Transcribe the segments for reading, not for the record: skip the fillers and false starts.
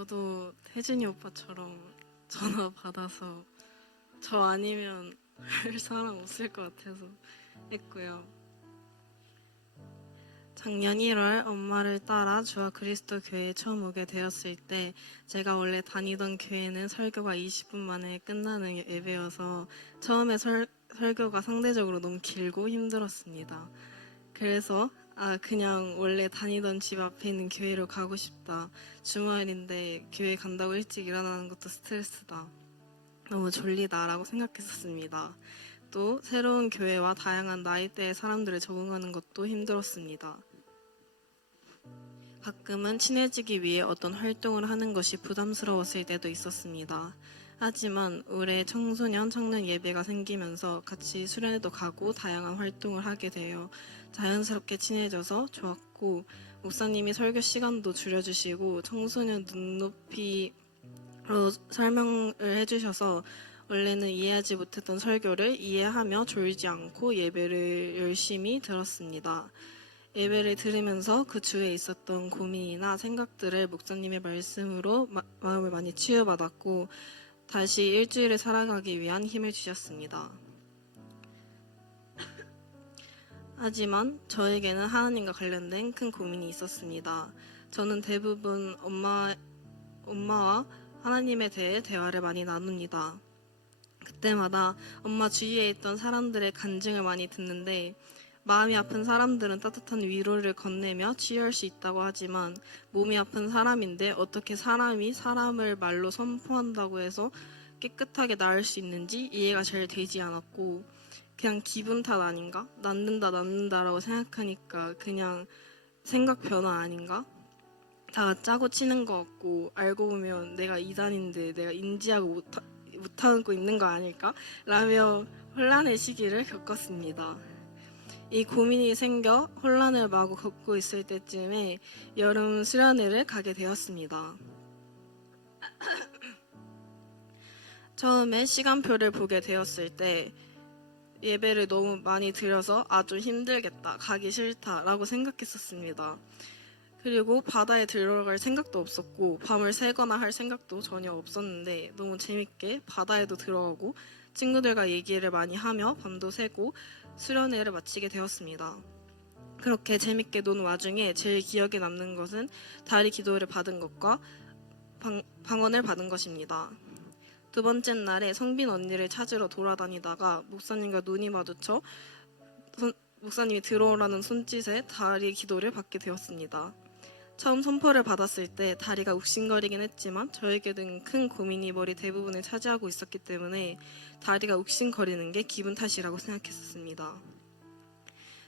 저도 혜진이 오빠처럼 전화 받아서 저 아니면 할 사람 없을 것 같아서 했고요. 작년 1월 엄마를 따라 주와 그리스도 교회에 처음 오게 되었을 때 제가 원래 다니던 교회는 설교가 20분 만에 끝나는 예배여서 처음에 설교가 상대적으로 너무 길고 힘들었습니다. 그래서 그냥 원래 다니던 집 앞에 있는 교회로 가고 싶다. 주말인데 교회 간다고 일찍 일어나는 것도 스트레스다. 너무 졸리다라고 생각했었습니다. 또 새로운 교회와 다양한 나이대의 사람들을 적응하는 것도 힘들었습니다. 가끔은 친해지기 위해 어떤 활동을 하는 것이 부담스러웠을 때도 있었습니다. 하지만 올해 청소년 청년 예배가 생기면서 같이 수련회도 가고 다양한 활동을 하게 되어 자연스럽게 친해져서 좋았고, 목사님이 설교 시간도 줄여주시고 청소년 눈높이로 설명을 해주셔서 원래는 이해하지 못했던 설교를 이해하며 졸지 않고 예배를 열심히 들었습니다. 예배를 들으면서 그 주에 있었던 고민이나 생각들을 목사님의 말씀으로 마음을 많이 치유받았고 다시 일주일을 살아가기 위한 힘을 주셨습니다. 하지만 저에게는 하나님과 관련된 큰 고민이 있었습니다. 저는 대부분 엄마와 하나님에 대해 대화를 많이 나눕니다. 그때마다 엄마 주위에 있던 사람들의 간증을 많이 듣는데 마음이 아픈 사람들은 따뜻한 위로를 건네며 치유할 수 있다고 하지만 몸이 아픈 사람인데 어떻게 사람이 사람을 말로 선포한다고 해서 깨끗하게 나을 수 있는지 이해가 잘 되지 않았고 그냥 기분 탓 아닌가? 낫는다라고 생각하니까 그냥 생각 변화 아닌가? 다 짜고 치는 것 같고 알고 보면 내가 이단인데 내가 인지하고 못하고 있는 거 아닐까? 라며 혼란의 시기를 겪었습니다. 이 고민이 생겨 혼란을 마구 겪고 있을 때쯤에 여름 수련회를 가게 되었습니다. 처음에 시간표를 보게 되었을 때 예배를 너무 많이 드려서 좀 힘들겠다, 가기 싫다 라고 생각했었습니다. 그리고 바다에 들어갈 생각도 없었고 밤을 새거나 할 생각도 전혀 없었는데 너무 재밌게 바다에도 들어가고 친구들과 얘기를 많이 하며 밤도 새고 수련회를 마치게 되었습니다. 그렇게 재밌게 논 와중에 제일 기억에 남는 것은 다리 기도를 받은 것과 방언을 받은 것입니다. 두 번째 날에 성빈 언니를 찾으러 돌아다니다가 목사님과 눈이 마주쳐 목사님이 들어오라는 손짓에 다리 기도를 받게 되었습니다. 처음 선포를 받았을 때 다리가 욱신거리긴 했지만 저에게는 큰 고민이 머리 대부분을 차지하고 있었기 때문에 다리가 욱신거리는 게 기분 탓이라고 생각했었습니다.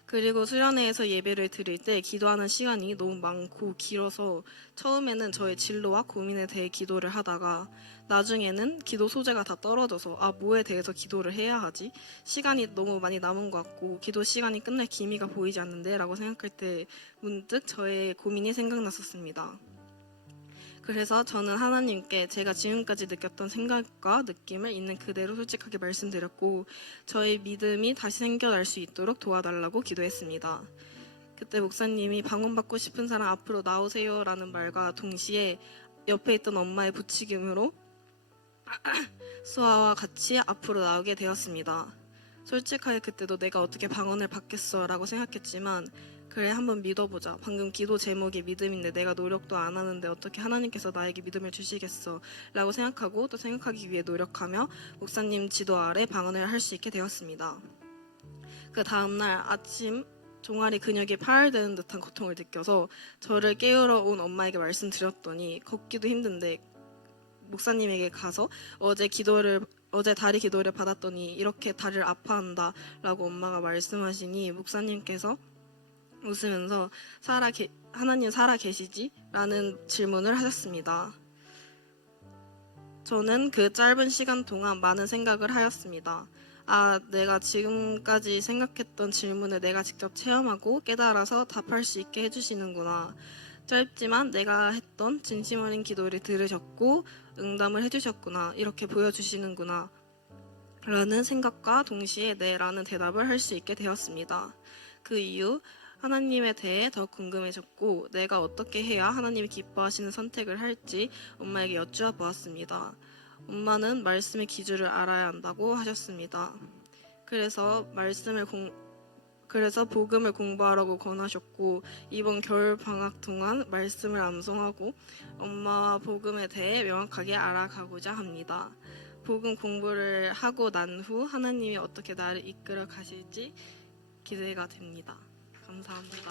그리고 수련회에서 예배를 드릴 때 기도하는 시간이 너무 많고 길어서 처음에는 저의 진로와 고민에 대해 기도를 하다가 나중에는 기도 소재가 다 떨어져서 뭐에 대해서 기도를 해야 하지? 시간이 너무 많이 남은 것 같고 기도 시간이 끝날 기미가 보이지 않는데 라고 생각할 때 문득 저의 고민이 생각났었습니다. 그래서 저는 하나님께 제가 지금까지 느꼈던 생각과 느낌을 있는 그대로 솔직하게 말씀드렸고 저의 믿음이 다시 생겨날 수 있도록 도와달라고 기도했습니다. 그때 목사님이 방언받고 싶은 사람 앞으로 나오세요 라는 말과 동시에 옆에 있던 엄마의 부추김으로 수아와 같이 앞으로 나오게 되었습니다. 솔직하게 그때도 내가 어떻게 방언을 받겠어 라고 생각했지만 그래 한번 믿어보자. 방금 기도 제목이 믿음인데 내가 노력도 안 하는데 어떻게 하나님께서 나에게 믿음을 주시겠어 라고 생각하고 또 생각하기 위해 노력하며 목사님 지도 아래 방언을 할 수 있게 되었습니다. 그 다음날 아침 종아리 근육이 파열되는 듯한 고통을 느껴서 저를 깨우러 온 엄마에게 말씀드렸더니 걷기도 힘든데 목사님에게 가서 어제 다리 기도를 받았더니 이렇게 다리를 아파한다 라고 엄마가 말씀하시니 목사님께서 웃으면서 하나님 살아 계시지? 라는 질문을 하셨습니다. 저는 그 짧은 시간 동안 많은 생각을 하였습니다. 내가 지금까지 생각했던 질문을 내가 직접 체험하고 깨달아서 답할 수 있게 해주시는구나. 짧지만 내가 했던 진심 어린 기도를 들으셨고 응답을 해주셨구나. 이렇게 보여주시는구나. 라는 생각과 동시에 네 라는 대답을 할 수 있게 되었습니다. 그 이후 하나님에 대해 더 궁금해졌고 내가 어떻게 해야 하나님이 기뻐하시는 선택을 할지 엄마에게 여쭈어 보았습니다. 엄마는 말씀의 기준을 알아야 한다고 하셨습니다. 그래서 복음을 공부하라고 권하셨고 이번 겨울 방학 동안 말씀을 암송하고 엄마와 복음에 대해 명확하게 알아가고자 합니다. 복음 공부를 하고 난 후 하나님이 어떻게 나를 이끌어 가실지 기대가 됩니다. 감사합니다.